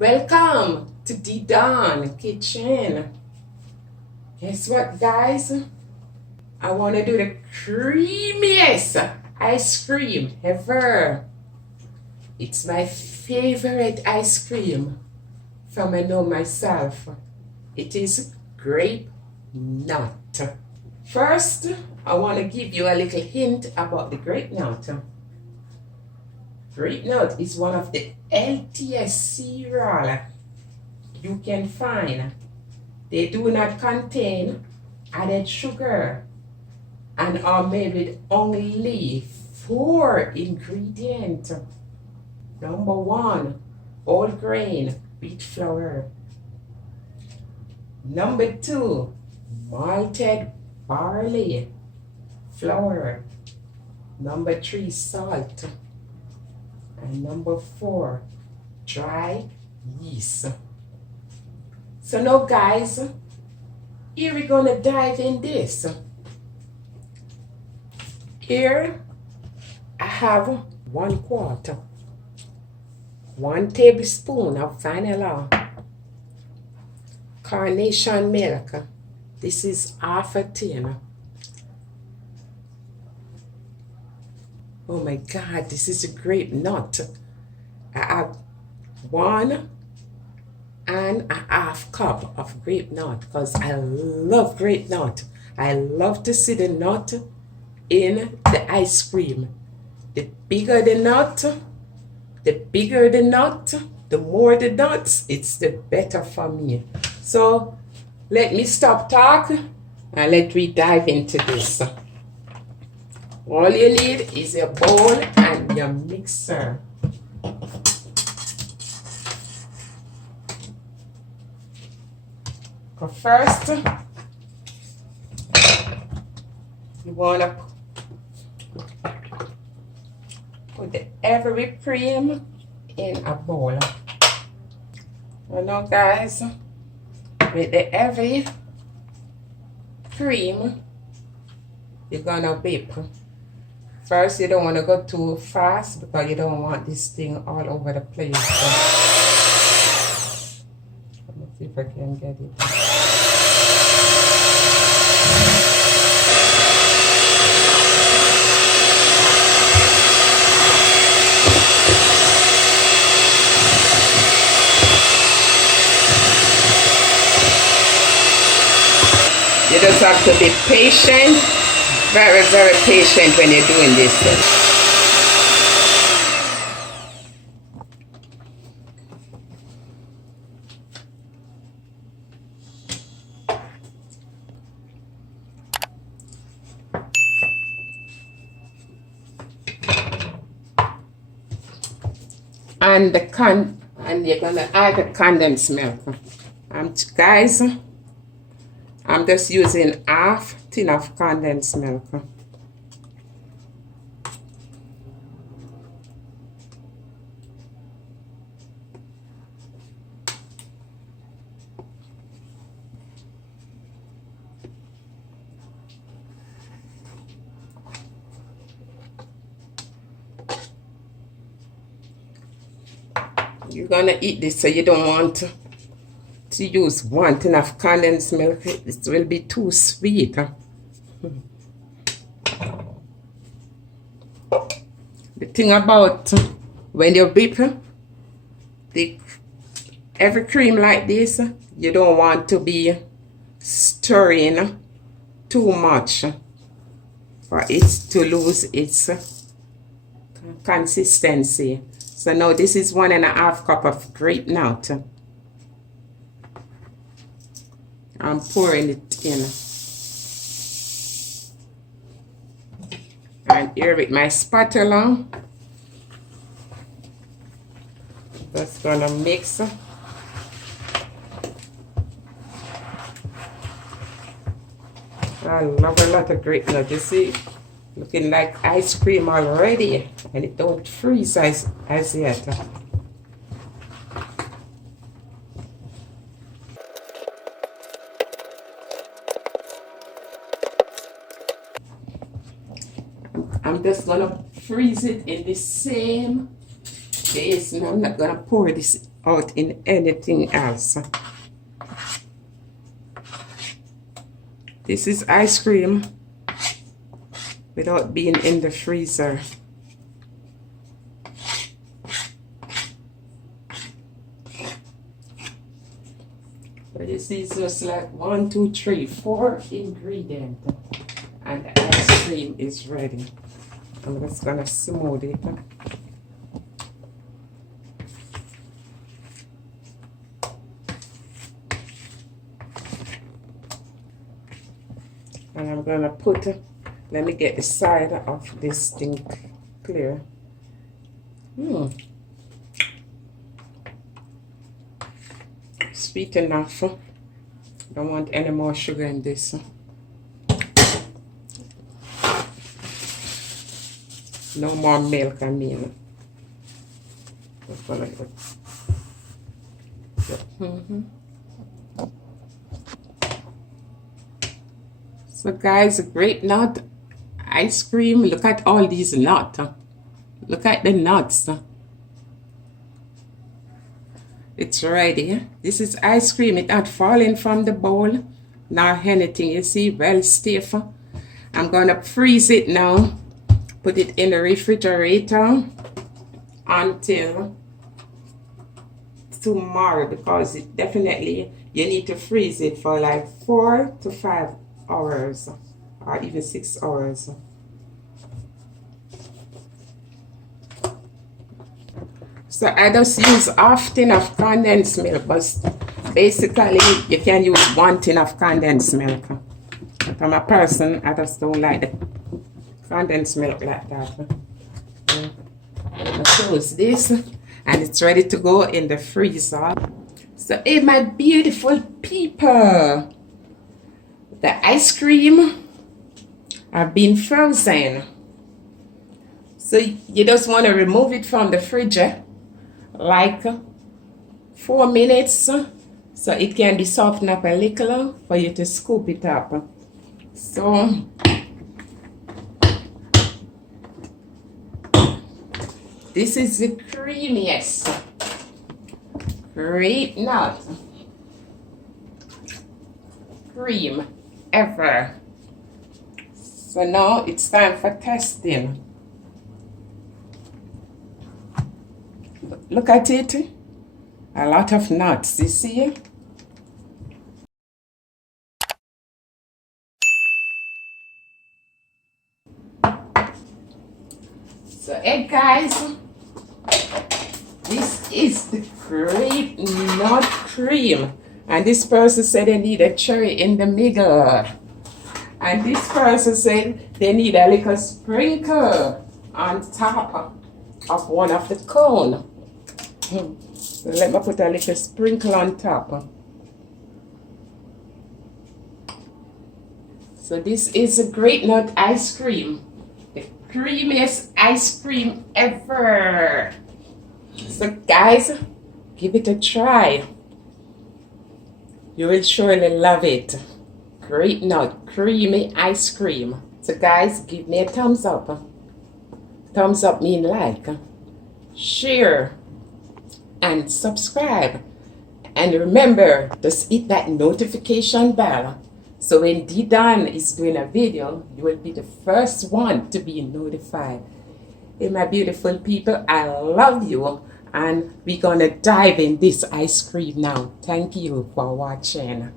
Welcome to the Dawn Kitchen. Guess what, guys? I want to do the creamiest ice cream ever. It's my favorite ice cream from I know myself. It is Grape-Nut. First, I want to give you a little hint about the Grape-Nut. Grape-Nut is one of the healthiest cereal you can find. They do not contain added sugar and are made with only 4 ingredients. Number 1, whole grain wheat flour. Number 2, malted barley flour. Number 3, salt. And number 4, dry yeast. So now, guys, here we're gonna dive in this. Here I have 1 tablespoon of vanilla, carnation milk. This is half a tin. Oh my God, this is a Grape-Nut. I have 1.5 cups of Grape-Nut because I love Grape-Nut. I love to see the nut in the ice cream. The bigger the nut, the more the nuts, it's the better for me. So let me stop talking and let me dive into this. All you need is your bowl and your mixer. But first, you want to put the every cream in a bowl. You know, guys, with the every cream, you're gonna whip. First, you don't want to go too fast because you don't want this thing all over the place. So, let me see if I can get it. You just have to be patient. Very, very patient when you're doing this. And you're gonna add the condensed milk. Guys, I'm just using half tin of condensed milk. You're gonna eat this, so you don't want to use 1 tin of condensed milk. It will be too sweet. The thing about when you whip every cream like this, you don't want to be stirring too much for it to lose its consistency. So now this is 1.5 cups of Grape-Nut. I'm pouring it in. And here with my spatula, just gonna mix. I love a lot of Grape-Nut. You see, looking like ice cream already, and it don't freeze as yet. I'm just gonna freeze it in the same base, and I'm not gonna pour this out in anything else. This is ice cream without being in the freezer. So this is just like 1, 2, 3, 4 ingredients, and the ice cream is ready. I'm just gonna smooth it. And I'm gonna put, let me get the side of this thing clear. Sweet enough. Don't want any more sugar in this. No more milk, I mean. Just gonna put. So guys, Grape-Nut ice cream. Look at all these nuts. Look at the nuts. It's ready. This is ice cream. It's not falling from the bowl nor anything. You see, well stiff. I'm gonna freeze it now. Put it in the refrigerator until tomorrow, because it definitely, you need to freeze it for like 4 to 5 hours or even 6 hours. So I just use half tin of condensed milk, but basically you can use 1 tin of condensed milk. But I'm a person, I just don't like the condensed milk like that. I'm gonna close this, and it's ready to go in the freezer. So hey, my beautiful people, the ice cream have been frozen. So you just want to remove it from the fridge like 4 minutes, so it can be softened up a little for you to scoop it up. So this is the creamiest Grape-Nut cream ever. So now it's time for testing. Look at it. A lot of nuts, you see? So hey guys, this is the Grape-Nut cream. And this person said they need a cherry in the middle. And this person said they need a little sprinkle on top of one of the cone. So let me put a little sprinkle on top. So this is a Grape-Nut ice cream. The creamiest ice cream ever. So guys, give it a try. You will surely love it. Grape-Nut creamy ice cream. So guys, give me a thumbs up. Thumbs up mean like, share, and subscribe. And remember, just hit that notification bell. So when D-Don is doing a video, you will be the first one to be notified. Hey, my beautiful people, I love you. And we're gonna dive in this ice cream now. Thank you for watching.